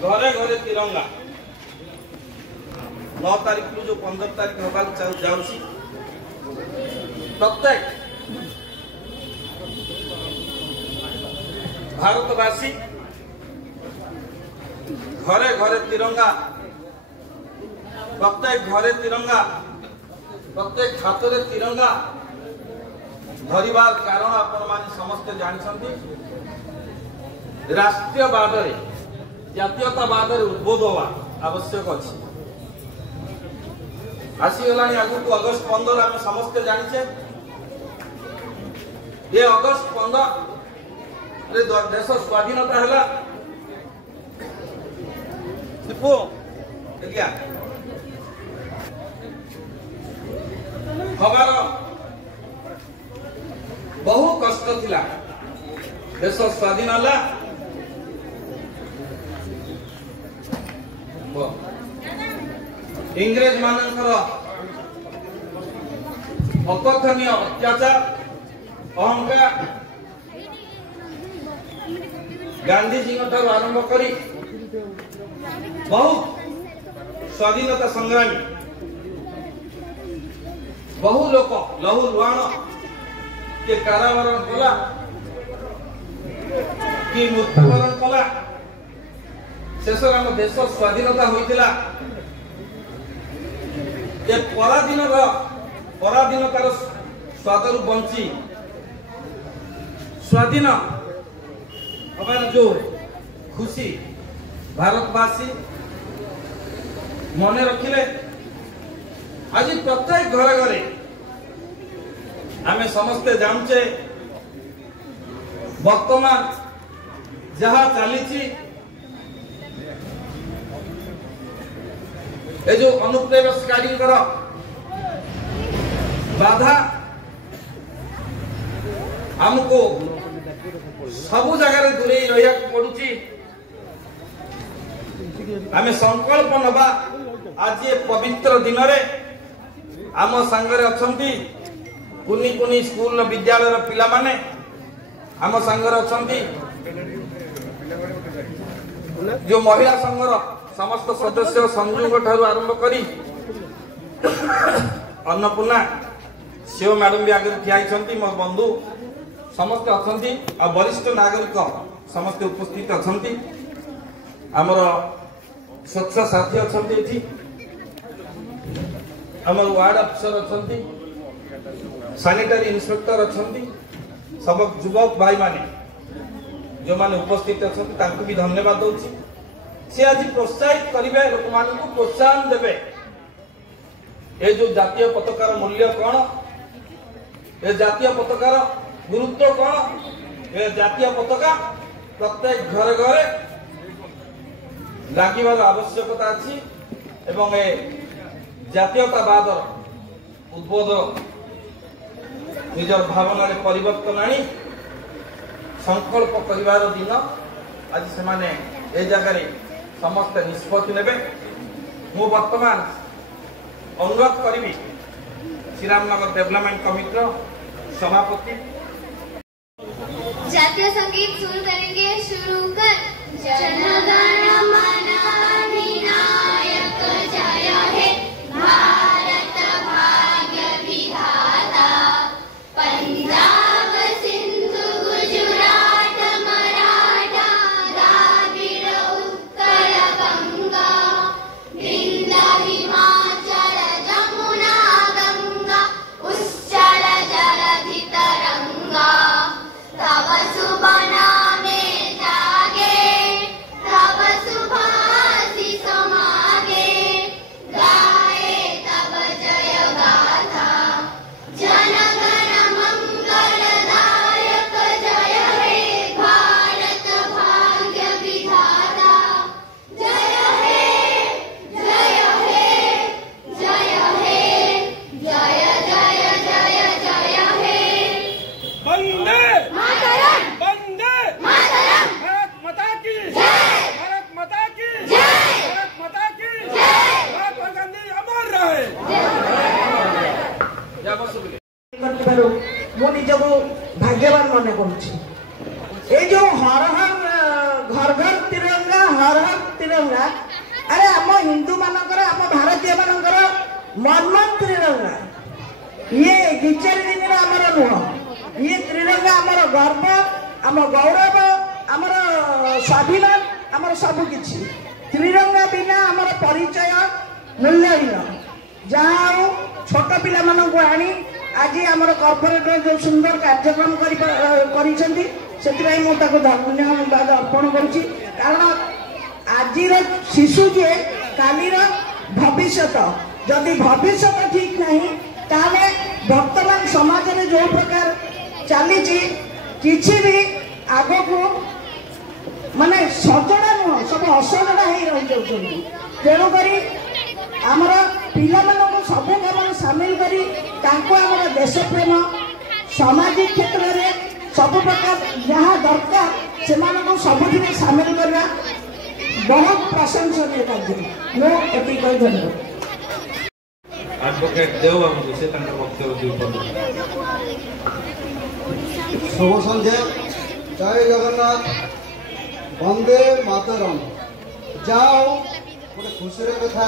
घरे घरे तिरंगा 9 तारीख जो 15 तारीख होगा जाऊँगी प्रत्येक भारतवासी घरे घरे तिरंगा प्रत्येक घरे तिरंगा प्रत्येक हाथ में तिरंगा धरिबार कारण आपण माने समस्त जानछंती राष्ट्रीयवाद रे जातीयतावाद रे उद्बोध होवा आवश्यक अछि आसीगलानी आगु अगस्त 15 आम समस्त जानिछे ये अगस्त 15 रे देश स्वाधीनता हला दीपो एलिया हमार बहु कष्ट थिला देश स्वाधीन हला इंग्रेज मानकर अकथनीय अत्याचार अहंकार गांधी जी आरंभ करी बहुत स्वाधीनता संग्रामी बहु लोक लहू लुहाण के कारावरण कला कि मृत्युवरण कला शेष आम देश स्वाधीनता होइतिला जे पराधीनतार स्वादर बंची स्वाधीन हमार जो खुशी भारतवासी मने रखिले आज प्रत्येक घरे घरे आमे समस्ते जानचे वर्तमान जहा चली ए जो अनुप्रवेशकारी बाधा हमको सबु जगह दूरे रहा पड़ुची आमे संकल्प नबा आज ये पवित्र दिन रे आम संगरे अछंती कुनी कुनी स्कूल विद्यालय पिला माने आम संगरे अछंती जो महिला संघर समस्त सदस्य संजुग ठारू आरंभ करी अन्नपूर्णा शिव मैडम भी आगे ठिया मो बंधु समस्त अछंती आ वरिष्ठ नागरिक समस्त उपस्थित अछंती आमर स्वच्छ साथी अछंती एठी आमर वार्ड अफसर अछंती सैनिटरी इंस्पेक्टर अछंती सब युवक भाई माने जो माने उपस्थित अछंती तांको भी धन्यवाद दउची से आज प्रोत्साहित करेंगे लोक मान प्रोत्साहन देवे ये जो जातीय पताकार मूल्य कौन ये जातीय पताकार गुरुत्व कौन ये जातीय पताका प्रत्येक घरे घरे लागिबार आवश्यकता अछि एवं ए जातीयतावाद उद्बोध निजर भावना परिवर्तन आनी संकल्प करिवार दिन आज से माने ए जगह समस्त निष्पत्ति नेबे मु वर्तमान अनुरोध करी श्रीरामनगर डेवलपमेंट कमिटी सभापति जातीय संगीत शुरू करेंगे। शुरू कर जनगण मन अधिनायक जय हे भारत भाग्य विधाता पंजाब सिंधु गुजरात मराठा द्राविड़ उत्कल गंगा विंध्य हिमाचल जमुना गंगा उच्चल जलधि तरंगा तव शुभ नामे जागे तव शुभाशिष मागे गाए तव जय गाथा जनगण मंगलदायक जय हे भारत भाग्य विधाता जय हे जय हे जय हे जय जय जय जय हे वंदे मातरम वंदे मातरम भारत माता की जय भारत माता की जय भारत माता की जय महात्मा गांधी अमर रहे। मु निजक भाग्यवान मन करुच्ची जो हर हर घर घर तिरंगा हर हर त्रिरंगा अरे आम हिंदू मानकर आम भारतीय मानकर मर्मन त्रिरंगा ये दि चार दिन आमर नुह ये त्रिरंगा आमर गर्व आम गौरव आमर स्वाभिमान आमर सबकिछि त्रिरंगा बिना आमर परिचय मूल्यहीन जहाँ छोट पिला मानक आनी आज आमर कॉर्पोरेट जो सुंदर कार्यक्रम धन्यवाद अर्पण करुच्ची कारण आज शिशु जे कालीर भविष्य जदि भविष्य ठीक नहीं ताले वर्तमान समाज में जो प्रकार चली किसी भी आग को माने सजड़ा नुह सब असजड़ा हो रही तेणुक आमर पिला सब काम सामिल करी आमर देश प्रेम सामाजिक क्षेत्र में सब प्रकार जहाँ दरकार से सबुठ सामिल करना बहुत प्रशंसनीय कार्य मुझे धन्यवाद एडवोकेट देव बाबू से वक्तव्य शुभ संध्या जय जगन्नाथ वंदे मातरम जाओ गोटे खुशी कथा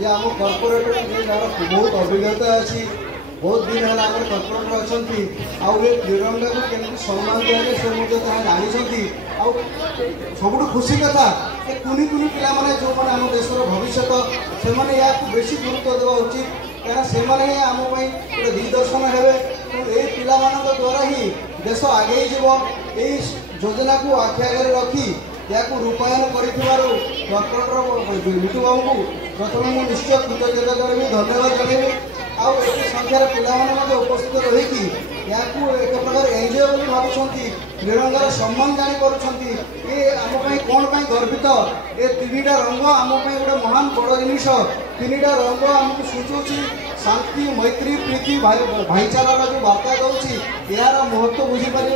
ये आम कॉर्पोरेट बहुत अभिज्ञता अच्छी बहुत दिन है आम कॉर्पोरेटर अच्छा आउ त्रिरंगा को केमती सम्मान दिए से जानी सब खुशी कथा कुनी कुनी पिला जो आम देशर भविष्य से बेसी गुरुत्व देवा उचित क्या से आम गोटे दिग्दर्शन हे ये पिला द्वारा ही देश आगे योजना को आखि आगे रखी या रूपायन कॉर्पोरेटर मिटू बाबू को प्रथम मुझे निश्चय कृतज्ञता जन धन्यवाद जनइबी आउ संख्यार पिला उपस्थित रही एक प्रकार एनजीओ भावुं त्रिरंगार सम्मान जापी ये आम कौन गर्वित ये तीनटा रंग आम गोटे महान बड़ जिनिस तीनटा रंग आमको सूचुची शांति मैत्री प्रीति भाईचारार जो बार्ता दूसरी यार महत्व बुझीपारे।